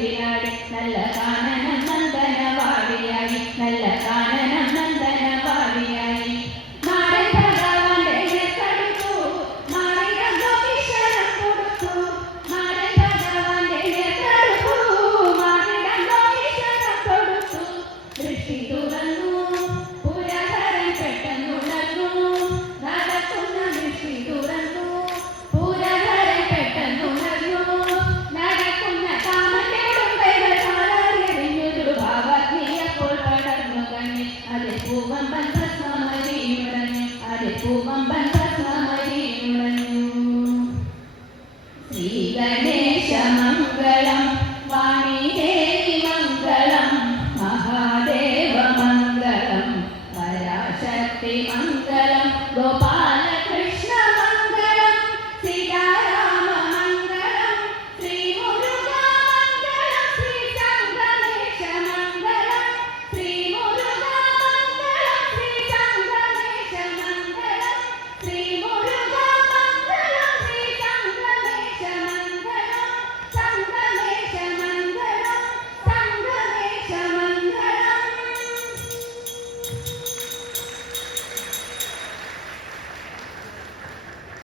പിള്ളാരെ നല്ല കാണാൻ ശ്രീ ഗണേശ മംഗളം